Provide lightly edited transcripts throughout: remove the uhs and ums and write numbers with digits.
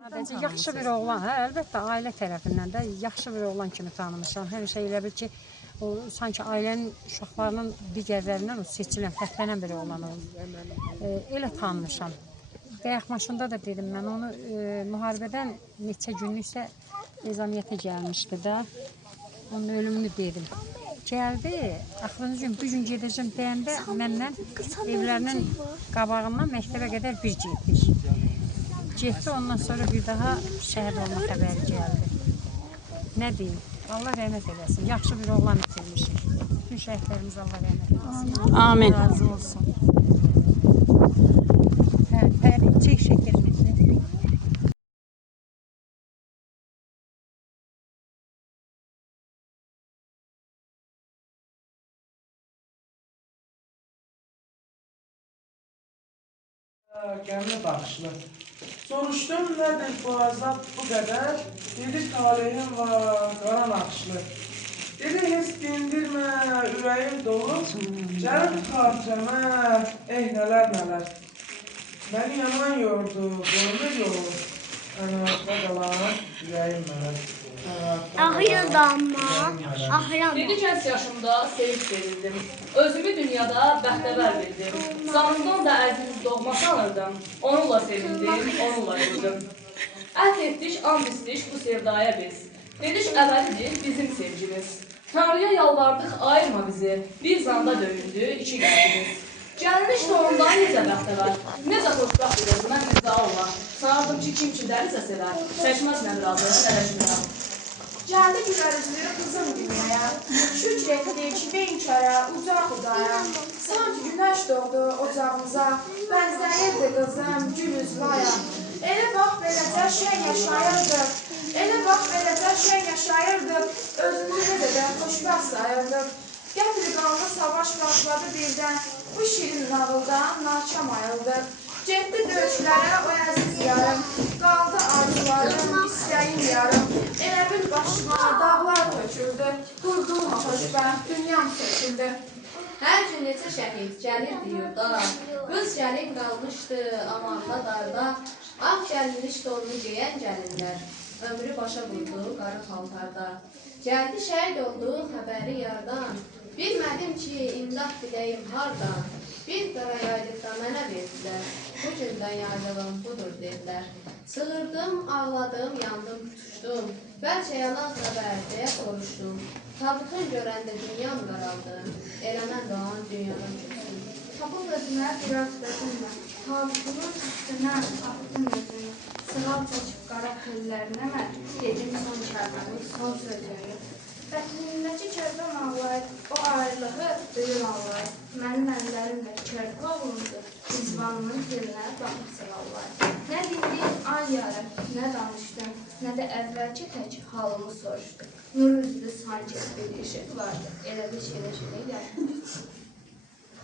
Sadəcə yaxşı bir oğlan, əlbəttə ailə tərəfindən də yaxşı bir oğlan kimi tanımışam. Həmişə elə bil ki, o sanki ailənin uşaqlarının digərlərindən seçilən, fərqlənən bir oğlan elə tanımışam. Bayaq maşında da dedim mən onu müharibədən neçə günlüksə ezamiyyətə gəlmişdi də. Onun ölümünü dedim. Gəldi, axırıncı gün, bu gün gedəcəm deyəndə mənlə evlərinin qabağından məktəbə qədər bir getdik. Getdi, ondan sonra bir daha şəhid olma xəbəri gəldi. Nə deyim, Allah rəhmət eləsin. Yaxşı bir oğlan itirmişik. Bütün şəhidlərimiz Allah rəhmət eləsin. Amin. Razı olsun. Çək şəkərimizi. Gəmli baxışlı. Soruşdum, nədir bu azab bu qədər? Dedi, talihim var, qara naxışlı. Dedi, heç dindirmə, ürəyim dolu. Gəlib xarcəmə, nələr nələr. Məni yaman yordu, boynu yol. Ənaqda qalan ürəyim mələr. Ağrıdı amma, ağrıdı. 7 yaşımda sevinç verildim. Özümü dünyada bəxtəvər bildim. Canımdan da əziz doğma sanırdım. Onunla sevindim, onunla yürüdüm. Əhd etdik, and içdik bu sevdaya biz. Dedik əbədidir bizim sevgimiz. Tanrıya yalvardıq, ayırma bizi. Bir zanda döyündü, iki qəlbimiz. Gəlmiş torundan necə bəxtəvər, necə xoşbəxt edəz, mən necə Allah. Sanardım ki, kim dərizə sevər, çəkməz nə birazı, nə də şübhə. Gəldi gülərüzlü qızım dünyaya, şükr etdik benkara, uca xudaya. Sanki günəş doğdu ocağımıza, bənzəyirdi qızım gül üzlaya. Elə bax beləcə şən yaşayırdıq, elə bax beləcə şən yaşayırdıq, özümüzü necə də xoşbəxt sayırdıq. Gətir qanlı savaş başladı birdən, bu şirin nağıldan nakam ayıldıq. Getdi döyüşlərə o əziz yarım, qaldı arzularım, istəyim yarım. Elə bil başıma dağlar töküldü, qurduğum xoşbəxt dünyam söküldü. Hər gün neçə şəhid gəlirdi yurda, qız gəlin qalmışdı amanla darda. Ağ gəlmiş donunu geyən gəlinlər, ömrü başa vurdu qarı paltarda. Gəldi şəhid oldu xəbəri yardan, bilmədim ki, imdad biləyim hardan. Bir qara yaylıqda mənə verdilər, bu gündən yaylığım budur dedilər. Sığırdım, ağladım, yandım, tutuşdum, bəlkə yalan xəbər deyə soruşdum. Tabutun görəndə dünyam qaraldı, elə mən də onun dünyanın köksüm. Tapıb özümə biraz dözümlə, tabutunun üstünə atdım özümü. Sığal çəkib qara tellərinə mən, dedim son kəlməmi, son sözümü. Bətnimdəki körpəm ağlayıb, o ayrılığı duyum ağlayıb. Mənim əllərimlə körpə olundu, izvanımın dilinə baxıb sığallayıb. Nə dindim, ay yarım, nə danışdım, nə də əvvəlki tək halımı soruşdu. Nur üzlü sanki bir işıq vardı, elə bir şirin gəldi.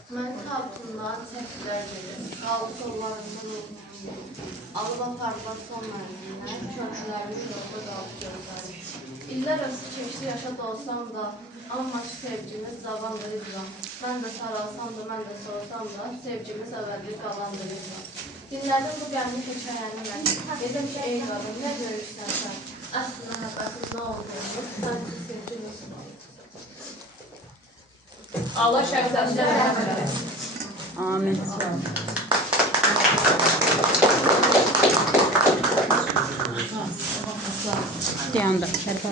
Mən tabutumdan çəkdilər gedim, qaldı sollarından olmayan. Alıb apardılar son mənzindən, körpülərmiş yolda qaldı gözlərim. İllər ötü keçdi yaşa dolsam da, amma ki sevgimiz zavallı İzran. Mən də saralsam da, mən də sorsam da, sevgimiz əvvəlli qalandır İzran. Dinlədim bu qəmli hekayəni mən. Dedim ki, ey qadın, nə görürsən sən? Əsl məhəbbətin nə olduğunu, sanki sevgimiz var. Allah şəhidlərimizə rəhmət eləsin. Amin. Dayandı. Şərif